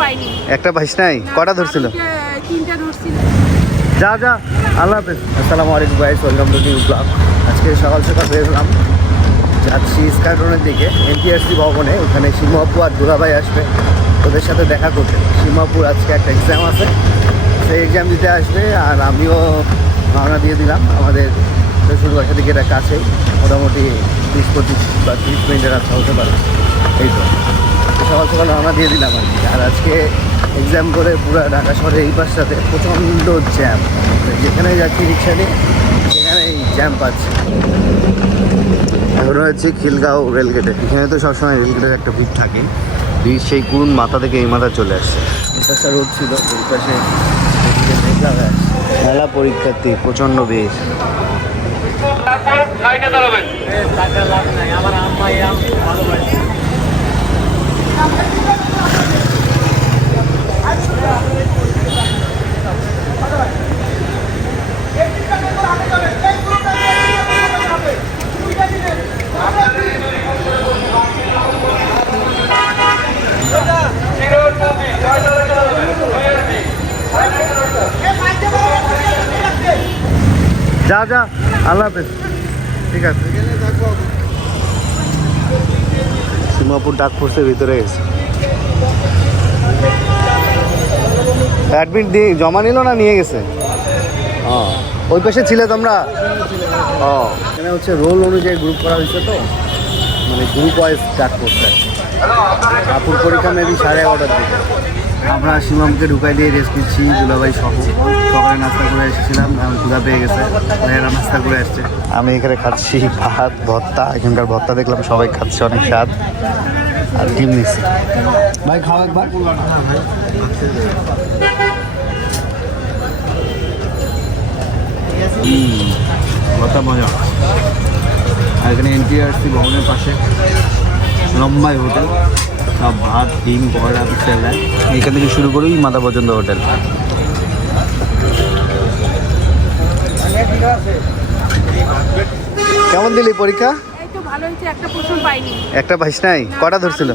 পাইনি। একটা পাইস নাই? কটা ধরছিল? তিনটা ধরছিল। যা যা আল্লাহ হাফেজ। আসসালামু আলাইকুম ভাই ওয়েলকাম টু নিউ ব্লগ। আজকে সকাল সকাল বেরোলাম যাচ্ছি স্কাইড্রোনের দিকে এনটিআরসি ভবনে। ওখানে সিংহপুর আর দুলাভাই আসবে। ওদের সাথে দেখা করতে। সিংহপুর আজকে একটা এক্সাম আছে। সেই এক্সাম দিতে আসবে আর আমিও রওনা দিয়ে দিলাম। আমাদের শ্বশুর বাসা থেকে এটা কাছেই। মোটামুটি বিশ পঁচিশ বা তিরিশ মিনিটের রাস্তা হতে পারে। এই তো। সকাল সকাল রওনা দিয়ে দিলাম আর কি। আর আজকে এক্সাম করে পুরো ঢাকা শহরে এই পাশটাতে প্রচণ্ড জ্যাম যেখানে যাচ্ছি রিক্সা নিয়ে সেখানেই জ্যাম পাচ্ছে। এখন হচ্ছে খিলগাঁও রেলগেটে। এখানে তো সবসময় রেলগেটের একটা ভিড় থাকে। ভিড় সেই কোন মাথা থেকে এই মাথা চলে আসছে। এটা রোড ছিল ওই পাশে। মেলা পরীক্ষার্থী প্রচণ্ড ভিড়। যা যা আল্লাহ হাফেজ। ঠিক আছে। সীমাপুর ডাক পড়ছে ভিতরে গেছে। অ্যাডমিট দিয়ে জমা নিল না নিয়ে গেছে? ও ওই পাশে ছিলে তোমরা? ও। এখানে হচ্ছে রোল অনুযায়ী গ্রুপ করা হয়েছে তো? মানে গ্রুপ ওয়াইজ ডাক করছে আপুর পরীক্ষা মেবি সাড়ে এগারোটার দিকে। আমরা সীমামকে ঢুকাই দিয়ে রেস্ট নিচ্ছি দুলাভাই সহ। সকালে নাস্তা করে এসেছিলাম এখন ক্ষুধা পেয়ে গেছে। ভাইয়েরা নাস্তা করে আসছে। আমি এখানে খাচ্ছি ভাত ভর্তা এখানকার ভর্তা দেখলাম সবাই খাচ্ছে অনেক স্বাদ। আর ডিম নিচ্ছি। ভাই খাও একবার। ভর্তা মজা। আর এখানে এনটিআরসি ভবনের পাশে লম্বাই হোটেল। সব ভাত ডিম পিক্সেল দেয় এখান থেকে শুরু করেই মাথা পর্যন্ত হোটেল। কেমন দিলি পরীক্ষা? এই তো ভালো হয়েছে একটা পাইস নাই? কটা ধরছিল?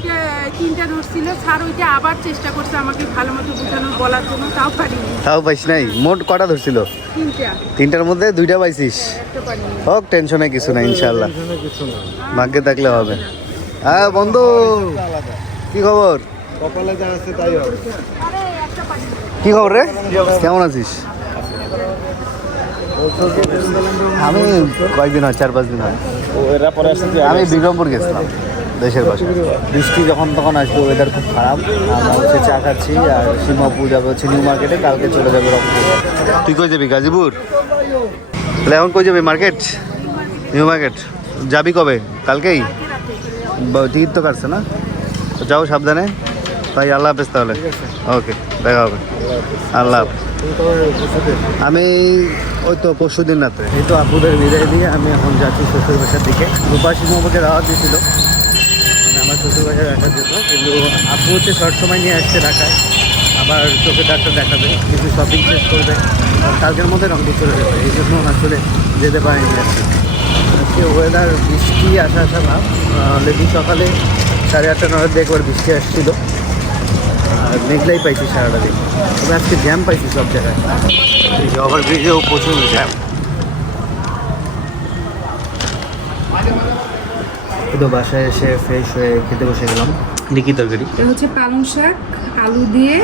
তিনটা ধরছিল স্যার ওইটা আবার চেষ্টা করছে আমাকে ভালো মতো বোঝানোর বলার জন্য তাও পারিনি। তাও পাইস নাই? মোট কটা ধরছিল? তিনটা। তিনটার মধ্যে দুইটা পাইছিস? হোক টেনশনে কিছু নাই ইনশাল্লাহ ভাগ্যে থাকলে হবে। হ্যাঁ বন্ধু। কি খবর? কপালে যা আছে তাই হবে। আরে একটা পারিনি কি খবর রে? কেমন আছিস? আমি কয়েকদিন হয় চার পাঁচ দিন হয়। আমি বিক্রমপুর গেছিলাম দেশের পাশে। বৃষ্টি যখন তখন আসবে ওয়েদার খুব খারাপ। আমরা হচ্ছে চা খাচ্ছি আর সীমাপুর যাবে হচ্ছে নিউ মার্কেটে কালকে চলে যাবে রংপুর। তুই কই যাবি গাজীপুর? তাহলে এখন কই যাবি মার্কেট নিউ মার্কেট যাবি কবে? কালকেই? টিকিট তো কাটছে না? তো যাও সাবধানে। তাই আল্লাহ হাফেজ তাহলে। ওকে দেখা হবে। আল্লাহ আমি ওই তো পরশু দিন রাত্রে। এই তো আপুদের বিদায় দিয়ে আমি এখন যাচ্ছি শ্বশুর বাসার দিকে। রূপাশি মোহাম্মদকে দাওয়াত দিয়েছিল। মানে আমার শ্বশুর বাসায় রাখার জন্য। কিন্তু আপু হচ্ছে শর্ট সময় নিয়ে আসছে ঢাকায়। আবার চোখে ডাক্তার দেখাবে কিছু শপিং শেষ করবে। কালকের মধ্যে রংপুর চলে যাবে। এই জন্য আসলে যেতে পারেনি আজকে ওয়েদার বৃষ্টি আসা আসা ভাব অলরেডি সকালে সাড়ে আটটা নটার দিকে একবার বৃষ্টি আসছিল। আর মেঘলাই পাইছি সারাটা দিন। তবে আজকে জ্যাম পাইছি সব জায়গায়। ওভার ব্রিজেও প্রচুর জ্যাম। তো বাসায় এসে ফ্রেশ হয়ে খেতে বসে গেলাম। দেখি তরকারি? এটা হচ্ছে পালং শাক আলু দিয়ে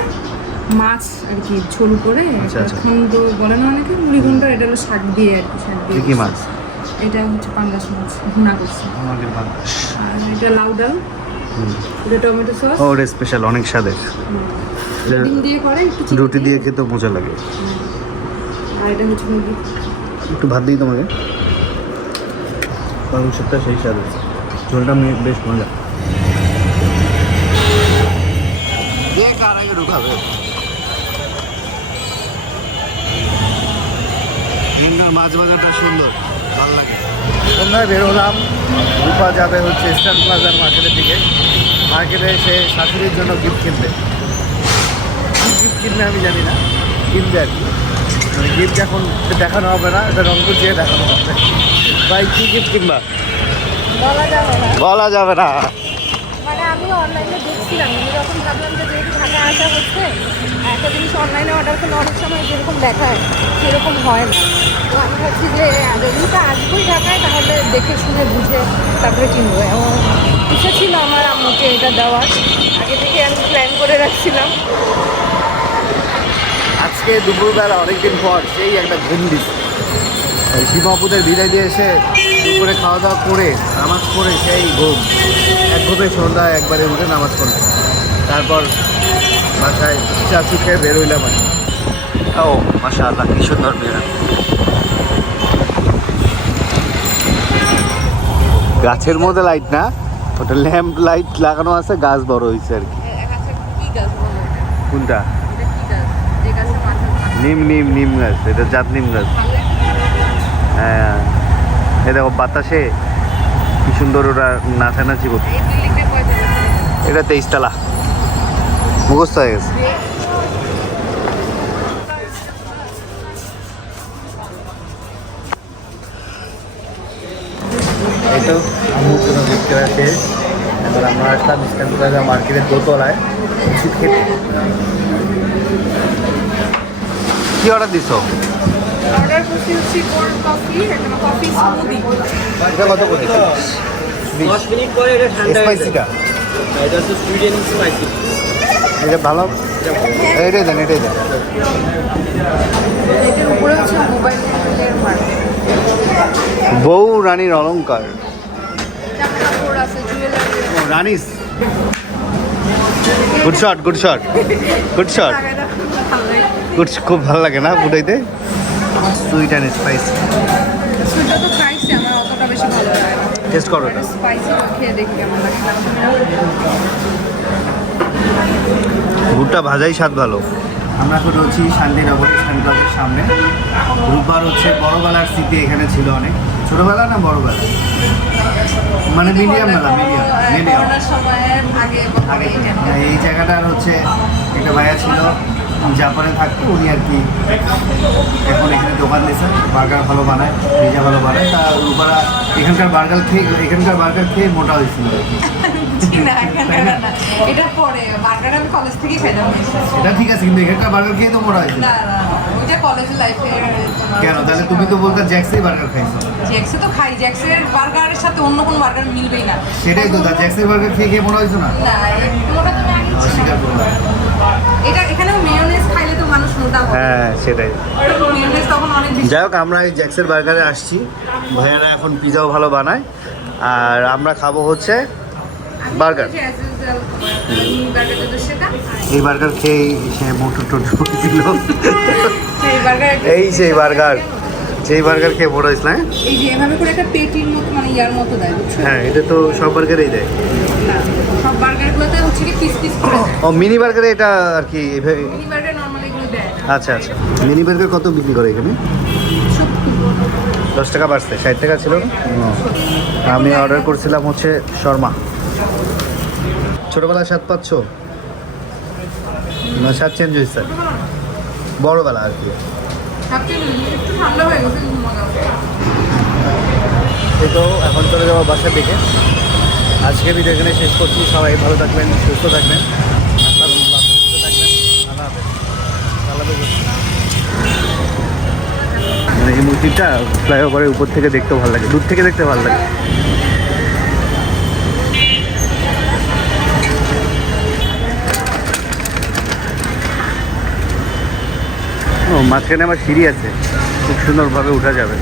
মাছ আর কি ঝোল করে। আচ্ছা, আচ্ছা। খন্ড বলে না অনেকে মুড়িঘণ্ড এটা হলো শাক দিয়ে আর কি শাক দিয়ে কি মাছ? এটা হচ্ছে পাঙ্গাস মাছ ভুনা করছি। আমাদের বাংলাদেশ আর এটা লাউ ডাল। এটা টমেটো সস? ওর স্পেশাল অনেক স্বাদের। দিয়ে করে রুটি দিয়ে? খেতেও মজা লাগে। আর এটা হচ্ছে মুরগি। একটু ভাত দিই তোমাকে? শাকটা সেই স্বাদ আছে। ঝোলটা বেশ মজা। ঢুকাবে। মাছ বাজারটা সুন্দর। ভালো লাগে। সন্ধ্যায় বেরোলাম রূপা যাবে হচ্ছে স্টার প্লাজার মার্কেটের দিকে। মার্কেটে এসে শাশুড়ির জন্য গিফট কিনবে। কী গিফট কিনবে আমি জানি না কিনবে আর কি। মানে গিফট এখন দেখানো হবে না এটা রংপুর যেয়ে দেখানো হবে। ভাই কী গিফট কিনবা? বলা যাবে না। বলা যাবে না মানে আমি অনলাইনে দেখছিলাম। আমি যখন ভাবলাম যে যেহেতু ঢাকা আসা হচ্ছে, একটা জিনিস অনলাইনে অর্ডার করলে অনেক সময় যেরকম দেখায় সেরকম হয় না। তো আমি ভাবছি যে যদি তো আসবোই ঢাকায়, তাহলে দেখে শুনে বুঝে তারপরে কিনবো। এবং ইচ্ছা ছিল আমার আম্মুকে এটা দেওয়ার। আগে থেকে আমি প্ল্যান করে রাখছিলাম। আজকে দুপুরবেলা, অনেকদিন পর সেই একটা ঘুম দিচ্ছে। শিবাপুদের বিদায় দিয়ে এসে দুপুরে খাওয়া দাওয়া করে নামাজ পড়ে সেই ঘুম। এক ঘুমে সন্ধ্যা একবারে উঠে নামাজ পড়লাম তারপর বাসায় চাচু খেয়ে বের হইলাম আর কি। ও মাসা আল্লাহ কি সুন্দর বের গাছের মধ্যে লাইট না ওটা ল্যাম্প লাইট লাগানো আছে গাছ বড় হয়েছে আর কি। আচ্ছা কোনটা? নিম নিম নিম গাছ এটা জাত নিম গাছ। হ্যাঁ। এই দেখো বাতাসে কি সুন্দর ওরা নাচানাচি করছে। এটা তেইশতলা। মুখস্থ হয়ে গেছে। এই তো দেখতে এবার আমরা আসলাম ইস্টার্ন প্লাজা মার্কেটের দোতলায়। কিছু খেতে। কি অর্ডার দিছো? কোল্ড কফি একটা কফি স্মুদি এটা কত করে? দশ মিনিট পরে এটা ঠান্ডা হয়ে স্পাইসিটা এটা স্পাইসি এটা ভালো? এটাই দেন এটাই দেন। এটার উপরে হচ্ছে মোবাইলের মার্কেট বউ রানীর অলংকার। জামা কাপড় আছে জুয়েলারি ও রানিস। Good shot good shot good shot জায়গাটা খুব ভালো লাগে। গুড খুব ভালো লাগে না ফুটাইতে? সুইট অ্যান্ড স্পাইস সুইটটা তো খাইছি আমার অতটা বেশি ভালো লাগে না। টেস্ট করো এটা। স্পাইসি খেয়ে দেখি কেমন লাগে। গুড়টা ভাজাই স্বাদ ভালো। আমরা এখন হচ্ছি শান্তিনগর ইস্টার্ন ক্লাবের সামনে। রূপবার হচ্ছে বড়বেলার স্মৃতি এখানে ছিল অনেক। ছোটবেলা না বড়বেলা মানে মিডিয়াম বেলা মিডিয়াম মিডিয়াম এই জায়গাটার হচ্ছে একটা ভাইয়া ছিল। জাপানে থাকতো উনি আর কি এখন এখানে দোকান দিয়েছেন বার্গার ভালো বানায় পিজা ভালো বানায় তা রূপারা এখানকার বার্গার খেয়ে এখানকার বার্গার খেয়ে মোটা হয়েছিল এটা পরে বার্গার আমি কলেজ থেকেই খাইতাম এটা ঠিক আছে কিন্তু এখানকার বার্গার খেয়ে তো মোটা হয়েছিল। ওইটা কলেজ লাইফে কেন? তাহলে তুমি তো বলতে জ্যাক্সেই বার্গার খাইছো। জ্যাক্সে তো খাই জ্যাক্সের বার্গারের সাথে অন্য কোনো বার্গার মিলবেই না। সেটাই তো জ্যাক্সের বার্গার খেয়ে খেয়ে মোটা হয়েছো না? না মোটা তুমি আগে অস্বীকার করব। এটা এখানেও মেয়োনেজ খাইলে তো মানুষ মোটা হবে। হ্যাঁ সেটাই। মেয়োনেজ তখন অনেক যাই হোক আমরা এই জ্যাক্সের বার্গারে আসছি। ভাইয়ারা এখন পিজাও ভালো বানায়। আর আমরা খাব হচ্ছে বার্গার। বার্গার এই বার্গার খেয়ে সে মোটর টোটো দিল। এই সেই বার্গার। সেই বার্গার খেয়ে বড় হয়েছিল হ্যাঁ? এই যে এভাবে করে একটা পেটির মতো ইয়ার মতো দেয় হ্যাঁ এটা তো সব বার্গারেই দেয়। না সব বার্গারগুলোতে হচ্ছে কি পিস পিস করে ও মিনি বার্গারে এটা আর কি এভাবে মিনি বার্গার নর্মালি এগুলো দেয় আচ্ছা আচ্ছা। মিনি বার্গার কত বিক্রি করে এখানে? দশ টাকা বাড়ছে ষাট টাকা ছিল। আমি অর্ডার করছিলাম হচ্ছে শর্মা। ছোটবেলা স্বাদ পাচ্ছ? না স্বাদ চেঞ্জ হয়েছে। বড়বেলা আর কি। এই তো, এখন চলে যাব বাসার দিকে। আজকে ভিডিও এখানে শেষ করছি। সবাই ভালো থাকবেন, সুস্থ থাকবেন। মানে এই মূর্তিটা ফ্লাইওভারের উপর থেকে দেখতেও ভালো লাগে, দূর থেকে দেখতে ভালো লাগে। ও, মাঝখানে আমার সিঁড়ি আছে, খুব সুন্দরভাবে উঠা যাবে।